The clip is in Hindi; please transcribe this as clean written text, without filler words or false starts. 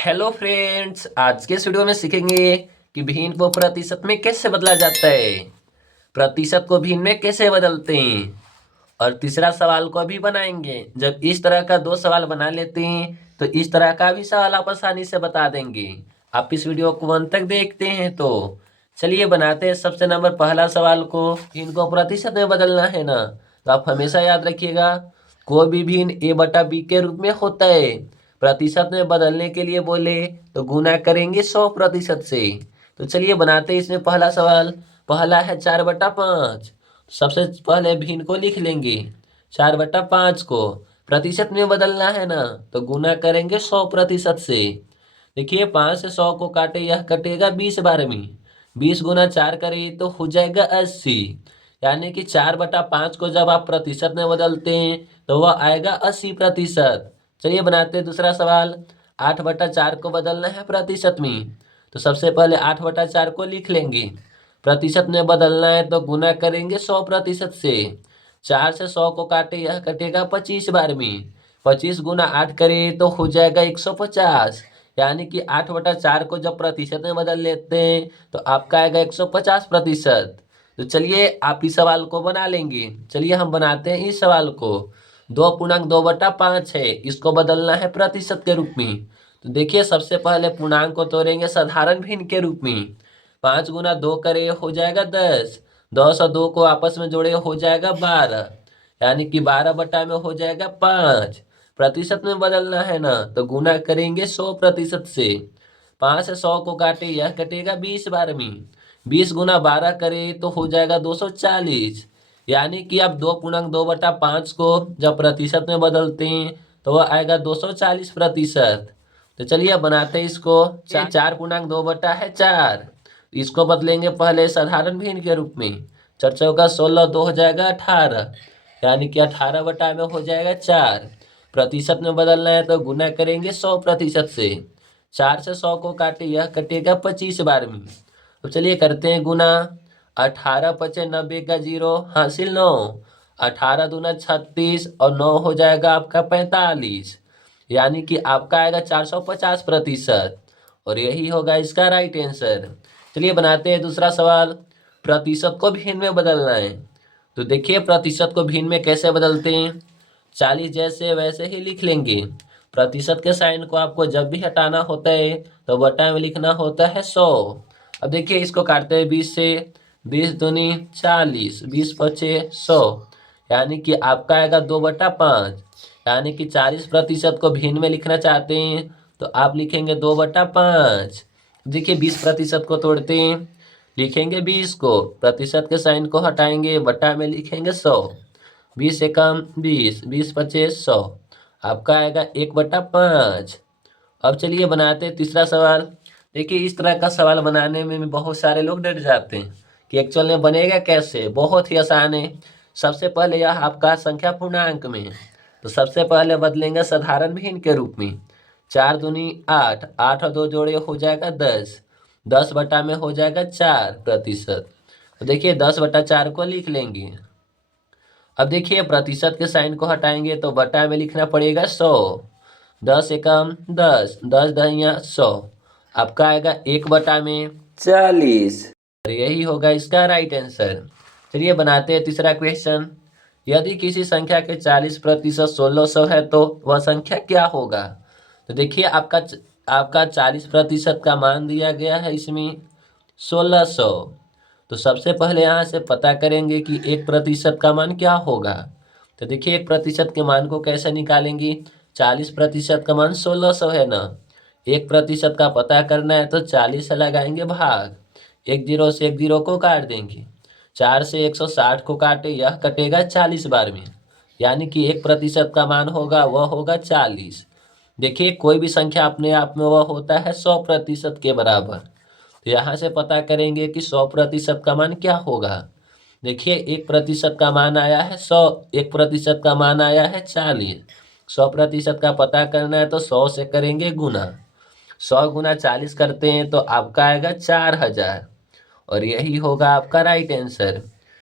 हेलो फ्रेंड्स, आज के इस वीडियो में सीखेंगे कि भिन्न को प्रतिशत में कैसे बदला जाता है, प्रतिशत को भिन्न में कैसे बदलते हैं और तीसरा सवाल को भी बनाएंगे। जब इस तरह का दो सवाल बना लेते हैं तो इस तरह का भी सवाल आप आसानी से बता देंगे। आप इस वीडियो को अंत तक देखते हैं तो चलिए बनाते हैं। सबसे नंबर पहला सवाल को भिन्न को प्रतिशत में बदलना है ना, तो आप हमेशा याद रखिएगा कोई भी भिन्न ए बटा बी के रूप में होता है। प्रतिशत में बदलने के लिए बोले तो गुना करेंगे 100% से। तो चलिए बनाते हैं इसमें पहला सवाल। पहला है 4/5। सबसे पहले भिन्न को लिख लेंगे 4/5 को प्रतिशत में बदलना है ना, तो गुना करेंगे 100% से। देखिए 5 से 100 को काटे, यह कटेगा 20 बार में। 20 गुना 4 करें तो हो जाएगा 80, यानी कि 4/5 को जब आप प्रतिशत में बदलते हैं तो वह आएगा 80%। चलिए बनाते हैं दूसरा सवाल। 8/4 को बदलना है प्रतिशत में, तो सबसे पहले 8/4 को लिख लेंगे। प्रतिशत में बदलना है तो गुना करेंगे 100% से। 4 से 100 को काटे, यह कटेगा 25 बार में। 25 गुना 8 करें तो हो जाएगा 150, यानी कि 8/4 को जब प्रतिशत में बदल लेते हैं तो आपका आएगा 150%। तो चलिए आप इस सवाल को बना लेंगे। चलिए हम बनाते हैं इस सवाल को। 2.2/5 है, इसको बदलना है प्रतिशत के रूप में। तो देखिए सबसे पहले पूर्णांक को तोड़ेंगे साधारण भिन्न के रूप में। 5 गुना 2 करे हो जाएगा 10। 10 और 2 को आपस में जोड़े हो जाएगा 12, यानी कि 12 में हो जाएगा 5। प्रतिशत में बदलना है ना, तो गुना करेंगे 100% से। 5 से 100 को काटे, यह कटेगा 20 बार में। 20 गुना 12 करे तो हो जाएगा 240, यानी कि आप 2.2/5 को जब प्रतिशत में बदलते हैं तो वह आएगा 240%। तो चलिए अब बनाते हैं इसको। 4.2/4, इसको बदलेंगे पहले साधारण भिन्न के रूप में। 4 चौका 16, 2 हो जाएगा 18, यानी कि 18 में हो जाएगा 4। प्रतिशत में बदलना है तो गुना करेंगे 100% से। 4 से 100 को काटे, यह कटेगा 25 बार में। तो चलिए करते हैं गुना। 18 पचे 90 का 0 हासिल 9। 18 दूना 36 और 9 हो जाएगा आपका 45, यानी कि आपका आएगा 450%। और यही होगा इसका राइट आंसर। चलिए बनाते हैं दूसरा सवाल। प्रतिशत को भिन्न में बदलना है, तो देखिए प्रतिशत को भिन्न में कैसे बदलते हैं। 40 जैसे वैसे ही लिख लेंगे। प्रतिशत के साइन को आपको जब भी हटाना होता है तो बटा में लिखना होता है 100। अब देखिए इसको काटते हैं 20 से। 20 दूनी 40, 20 पचे 100, यानी कि आपका आएगा 2/5, यानी कि 40% को भिन्न में लिखना चाहते हैं तो आप लिखेंगे 2/5। देखिए 20% को तोड़ते हैं, लिखेंगे 20 को, प्रतिशत के साइन को हटाएंगे, बटा में लिखेंगे 100। 20 एकम 20, 20 पचे 100, आपका आएगा 1/5। अब चलिए बनाते हैं तीसरा सवाल। देखिए इस तरह का सवाल बनाने में बहुत सारे लोग डर जाते हैं कि एक्चुअल में बनेगा कैसे। बहुत ही आसान है। सबसे पहले यह आपका संख्या पूर्णांक में है, तो सबसे पहले बदलेंगे साधारण भिन्न के रूप में। 4 दूनी 8, 8 और 2 जोड़े हो जाएगा 10। 10 बटा में हो जाएगा 4%। तो देखिए 10/4 को लिख लेंगे। अब देखिए प्रतिशत के साइन को हटाएंगे तो बटा में लिखना पड़ेगा 100। 10 एकम 10, 10 दहिया 100, आपका आएगा 1/40। यही होगा इसका राइट आंसर। चलिए बनाते हैं तीसरा क्वेश्चन। यदि किसी संख्या के 40% 1600 है तो वह संख्या क्या होगा। तो देखिए आपका 40% का मान दिया गया है इसमें 1600। तो सबसे पहले यहाँ से पता करेंगे कि 1% का मान क्या होगा। तो देखिए 1% के मान को कैसे निकालेंगे। 40% का मान 1600 है ना, 1% का पता करना है तो 40 से लगाएंगे भाग। 1 0 से 1 0 को काट देंगे। 4 से 160 को काटे, यह कटेगा 40 बार में, यानी कि 1% का मान होगा वह होगा 40। देखिए कोई भी संख्या अपने आप में वह होता है 100% के बराबर। तो यहाँ से पता करेंगे कि 100% का मान क्या होगा। देखिए 1% का मान आया है 100, 1% का मान आया है 40। 100% का पता करना है तो 100 से करेंगे गुना। 100 गुना 40 करते हैं तो आपका आएगा 4000, और यही होगा आपका राइट आंसर।